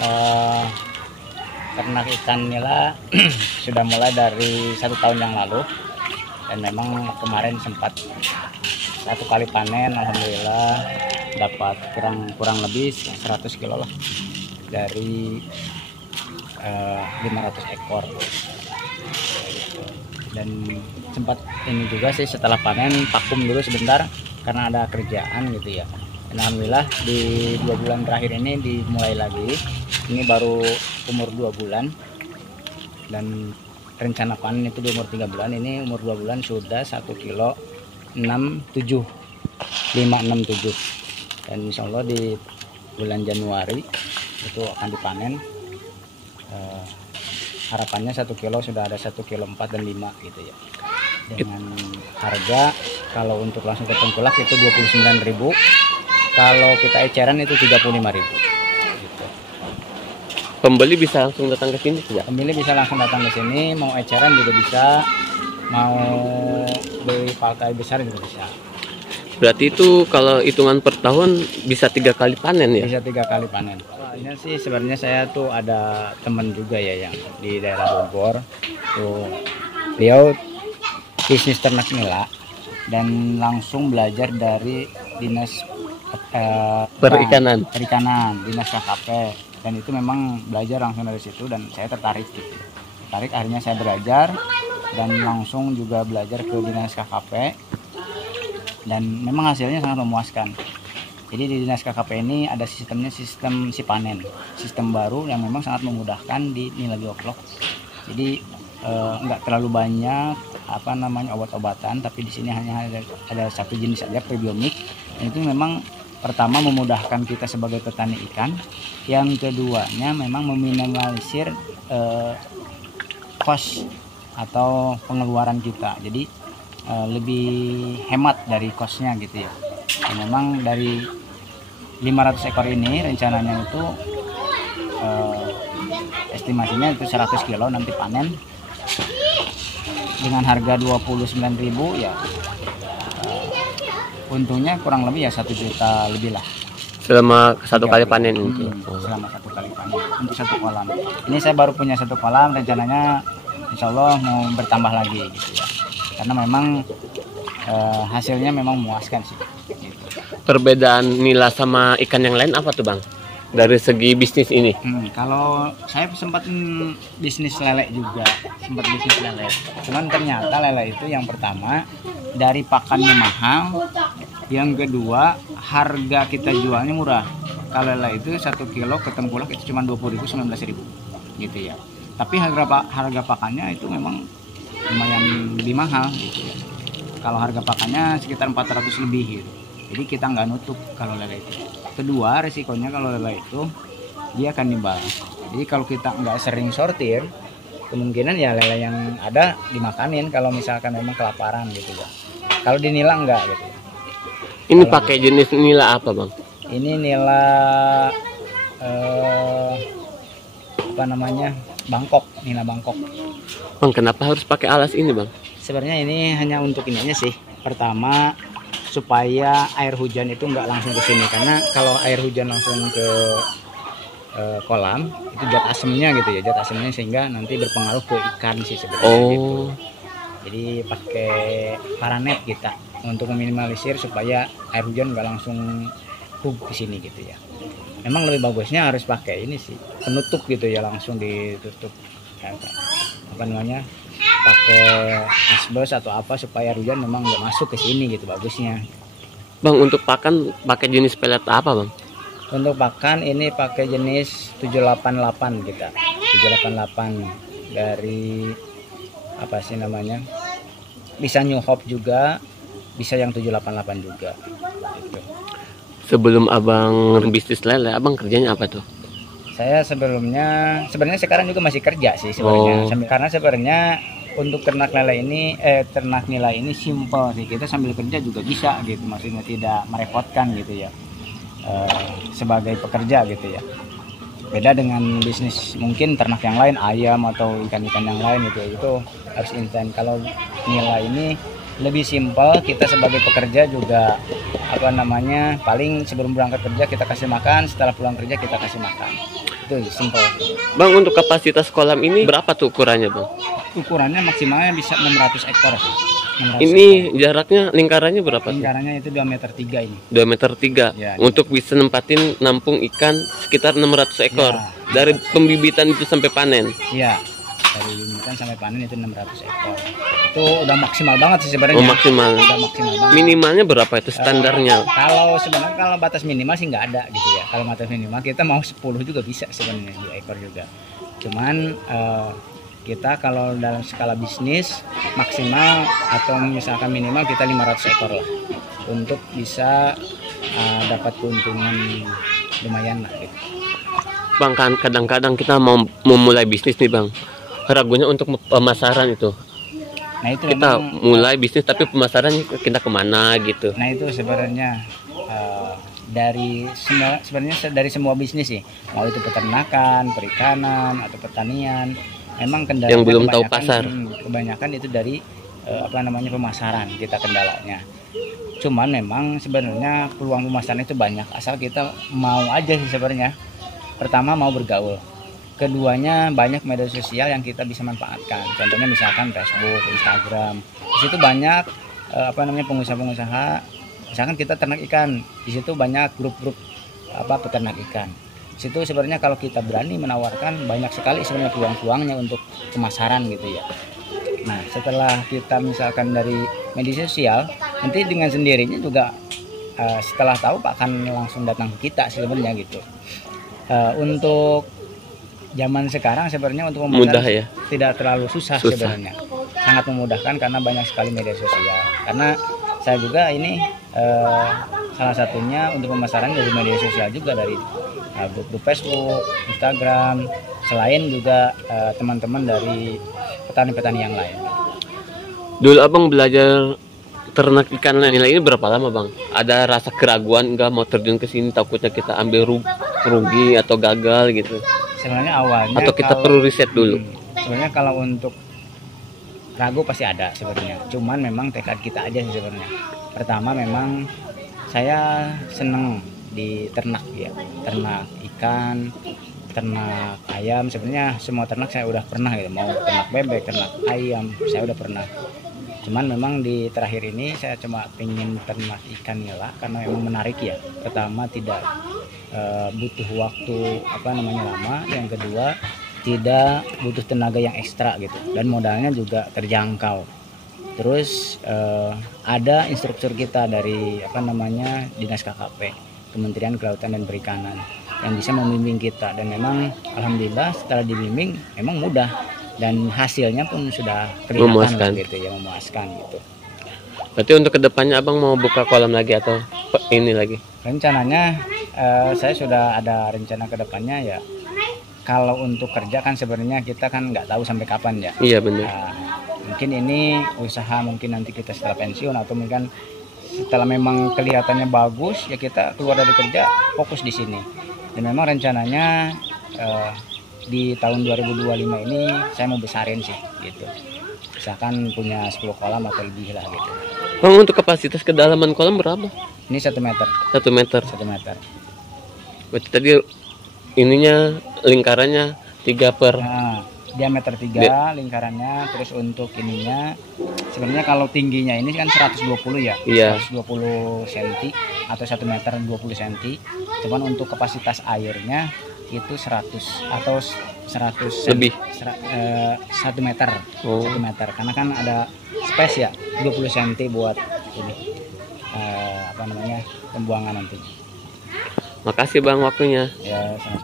eh, ternak ikan nila sudah mulai dari 1 tahun yang lalu, dan memang kemarin sempat 1 kali panen, alhamdulillah dapat kurang lebih 100 kilo lah dari 500 ekor. Dan sempat ini juga sih, setelah panen vakum dulu sebentar karena ada kerjaan gitu ya. Dan alhamdulillah di 2 bulan terakhir ini dimulai lagi. Ini baru umur 2 bulan, dan rencana panen itu di umur 3 bulan. Ini umur 2 bulan sudah 1 kilo 567. Dan insya Allah di bulan Januari itu akan dipanen. Harapannya 1 kilo sudah ada 1 kilo 4 dan 5 gitu ya. Dengan harga kalau untuk langsung ke tengkulak itu 29.000, kalau kita eceran itu 35.000 gitu. Pembeli bisa langsung datang ke sini tidak? Pembeli bisa langsung datang ke sini, mau eceran juga bisa, mau beli pakai besar juga bisa. Berarti itu kalau hitungan per tahun bisa 3 kali panen ya? Bisa 3 kali panen. Ini sih sebenarnya saya tuh ada teman juga ya yang di daerah Bogor tuh, beliau bisnis ternak nila dan langsung belajar dari dinas Perikanan dinas KKP, dan itu memang belajar langsung dari situ, dan saya tertarik gitu. Akhirnya saya belajar dan langsung juga belajar ke dinas KKP, dan memang hasilnya sangat memuaskan. Jadi di dinas KKP ini ada sistem si panen, sistem baru yang memang sangat memudahkan di nila geoplok. Jadi nggak terlalu banyak obat-obatan, tapi di sini hanya ada satu jenis saja, prebiomik. Dan itu memang pertama memudahkan kita sebagai petani ikan, yang keduanya memang meminimalisir cost atau pengeluaran kita. Jadi lebih hemat dari costnya gitu ya. Dan memang dari 500 ekor ini rencananya itu estimasinya itu 100 kilo nanti panen dengan harga 29.000 ya. Untungnya kurang lebih ya 1 juta lebih lah selama 1 kali panen itu. Selama 1 kali panen untuk 1 kolam. Ini saya baru punya 1 kolam, rencananya insya Allah mau bertambah lagi gitu ya, karena memang hasilnya memang memuaskan sih gitu. Perbedaan nila sama ikan yang lain apa tuh Bang dari segi bisnis ini? Kalau saya sempat bisnis lele juga, cuman ternyata lele itu yang pertama dari pakannya mahal, yang kedua harga kita jualnya murah. Kalau lele itu 1 kilo ke tengkulak itu cuma 20.000, 19.000 gitu ya. Tapi harga pakannya itu memang lumayan lebih mahal gitu ya. Kalau harga pakannya sekitar 400 lebih gitu. Jadi kita nggak nutup kalau lele itu. Kedua, resikonya kalau lele itu dia akan nimbal. Jadi kalau kita nggak sering sortir, kemungkinan ya lele yang ada dimakanin kalau misalkan memang kelaparan gitu ya. Kalau di nila enggak gitu. Ini pakai jenis nila apa Bang? Ini nila Bangkok, nila Bangkok. Bang, kenapa harus pakai alas ini Bang? Sebenarnya ini hanya untuk ininya sih. Pertama, supaya air hujan itu nggak langsung ke sini, karena kalau air hujan langsung ke kolam itu zat asemnya gitu ya, sehingga nanti berpengaruh ke ikan sih sebenarnya gitu. Jadi pakai paranet kita untuk meminimalisir supaya air hujan nggak langsung ke sini gitu ya. Memang lebih bagusnya harus pakai ini sih, penutup gitu ya, langsung ditutup pakai asbes atau apa supaya hujan memang nggak masuk ke sini gitu, bagusnya. Bang, untuk pakan pakai jenis pelet apa Bang? Untuk pakan ini pakai jenis 788 kita, 788 dari apa sih namanya, bisa New Hope juga, bisa yang 788 juga gitu. Sebelum Abang bisnis lele, Abang kerjanya apa tuh? Saya sebenarnya sekarang juga masih kerja sih sebenarnya. Karena sebenarnya untuk ternak lele ini ternak nila ini simpel sih, kita sambil kerja juga bisa gitu, maksudnya tidak merepotkan gitu ya, sebagai pekerja gitu ya. Beda dengan bisnis mungkin ternak yang lain, ayam atau ikan-ikan yang lain gitu, itu harus intens. Kalau nila ini lebih simpel, kita sebagai pekerja juga paling sebelum berangkat kerja kita kasih makan, setelah pulang kerja kita kasih makan. itu simple. Bang, untuk kapasitas kolam ini berapa tuh ukurannya, Bang? Ukurannya maksimalnya bisa 600 ekor. 600 Ini ekor. jaraknya, lingkarannya berapa tuh? Lingkarannya itu 2 meter 3 ini. 2 meter 3. Ya, Untuk bisa nempatin nampung ikan sekitar 600 ekor. Ya. Dari pembibitan itu sampai panen. Iya. Dari bimitan sampai panen itu 600 ekor. Itu udah maksimal banget sih sebenarnya. Oh, maksimal. Udah maksimal banget. Minimalnya berapa itu standarnya? Kalau sebenarnya kalau batas minimal sih nggak ada gitu ya. Kalau batas minimal kita mau 10 juga bisa sebenarnya, 2 ekor juga. Cuman kita kalau dalam skala bisnis maksimal atau misalkan minimal kita 500 ekor lah untuk bisa dapat keuntungan lumayan lah gitu. Bang, kan kadang-kadang kita mau memulai bisnis nih, Bang. Ragunya untuk pemasaran itu. Nah itu Kita memang, mulai bisnis tapi pemasaran kita kemana gitu. nah itu sebenarnya dari sebenarnya dari semua bisnis sih, mau itu peternakan, perikanan atau pertanian, memang kendala Yang belum tahu pasar. Kebanyakan itu dari pemasaran kita kendalanya. Cuman memang sebenarnya peluang pemasaran itu banyak asal kita mau aja sih sebenarnya. Pertama mau bergaul, keduanya banyak media sosial yang kita bisa manfaatkan. Contohnya misalkan Facebook, Instagram. Di situ banyak pengusaha-pengusaha. Misalkan kita ternak ikan, di situ banyak grup-grup peternak ikan. Di situ sebenarnya kalau kita berani menawarkan banyak sekali sebenarnya peluang-peluangnya untuk pemasaran gitu ya. Nah, setelah kita misalkan dari media sosial, nanti dengan sendirinya juga setelah tahu Pak akan langsung datang ke kita sebenarnya gitu. Untuk zaman sekarang sebenarnya untuk Mudah ya? Tidak terlalu susah sebenarnya, sangat memudahkan karena banyak sekali media sosial. Karena saya juga ini salah satunya untuk pemasaran dari media sosial juga, dari grup-grup Facebook, Instagram, selain juga teman-teman dari petani-petani yang lain. Dulu Abang belajar ternak ikan nila ini berapa lama, Bang? Ada rasa keraguan nggak mau terjun ke sini, takutnya kita ambil rugi atau gagal gitu? Sebenarnya awalnya atau kita perlu riset dulu? Sebenarnya kalau untuk ragu pasti ada sebenarnya. Cuman memang tekad kita aja sih sebenarnya. Pertama memang saya seneng di ternak ya, ternak ikan, ternak ayam. Sebenarnya semua ternak saya udah pernah gitu. Mau ternak bebek, ternak ayam, saya udah pernah. Cuman memang di terakhir ini saya cuma pengen ternak ikan nila karena memang menarik ya. Pertama tidak butuh waktu lama, yang kedua tidak butuh tenaga yang ekstra gitu, dan modalnya juga terjangkau. Terus ada instruktur kita dari Dinas KKP, Kementerian Kelautan dan Perikanan, yang bisa membimbing kita, dan memang alhamdulillah setelah dibimbing memang mudah dan hasilnya pun sudah kelihatan gitu ya, memuaskan gitu. Berarti untuk kedepannya Abang mau buka kolam lagi atau ini lagi? Rencananya saya sudah ada rencana kedepannya ya. Kalau untuk kerja kan sebenarnya kita kan nggak tahu sampai kapan ya. Iya benar. Mungkin ini usaha, mungkin nanti kita setelah pensiun atau mungkin setelah memang kelihatannya bagus ya kita keluar dari kerja fokus di sini. Dan memang rencananya di tahun 2025 ini saya mau besarin sih gitu. Misalkan punya 10 kolam atau lebih lah gitu. Bang, untuk kapasitas kedalaman kolam berapa? Ini 1 meter. 1 meter. 1 meter. Berarti tadi ininya lingkarannya 3 per. Nah, diameter 3 lingkarannya. Terus untuk ininya sebenarnya kalau tingginya ini kan 120 ya. Iya. 120 cm atau 1 meter 20 cm. Cuman untuk kapasitas airnya itu 100 atau 100 lebih 1 meter. 1 meter karena kan ada space ya 20 cm buat ini pembuangan nanti. Makasih Bang waktunya. Ya, sama-sama.